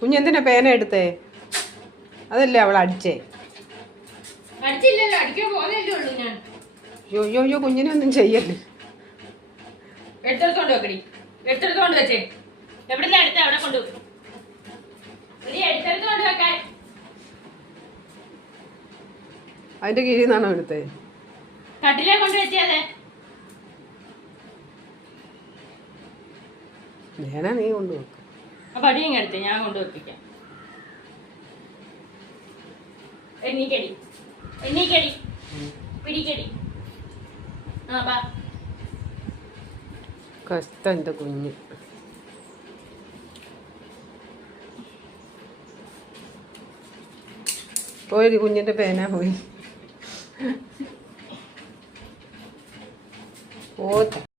കുഞ്ഞെന്തിനാ പേന എടുത്തേ? അതല്ലേ അവൾ അടിച്ചേ? അയ്യോ കുഞ്ഞിനെ ഒന്നും ചെയ്യല്ലേ. എടുത്തോണ്ട് വെക്കടി, എടുത്തോണ്ട് വെച്ചേ. എവിടെ അടുത്ത അവിടെ കൊണ്ടു എടുത്തോണ്ട് വെക്കാൻ. അതിന്റെ കീഴിൽ നിന്നാണോ എടുത്തേ? കട്ടിലേ കൊണ്ടുവച്ചേ. അതെ വേണ നീ കൊണ്ടുവെക്ക. അപ്പൊ അടിയും എടുത്തേ, ഞാൻ കൊണ്ടുവെപ്പിക്കാം. എണ്ണീക്കടി, എണ്ണീക്കടി, പിടിക്കടി. ആ ബാ. കഷ്ടം എൻ്റെ കുഞ്ഞ്. പോയി കുഞ്ഞിൻ്റെ പേന പോയി. ഓ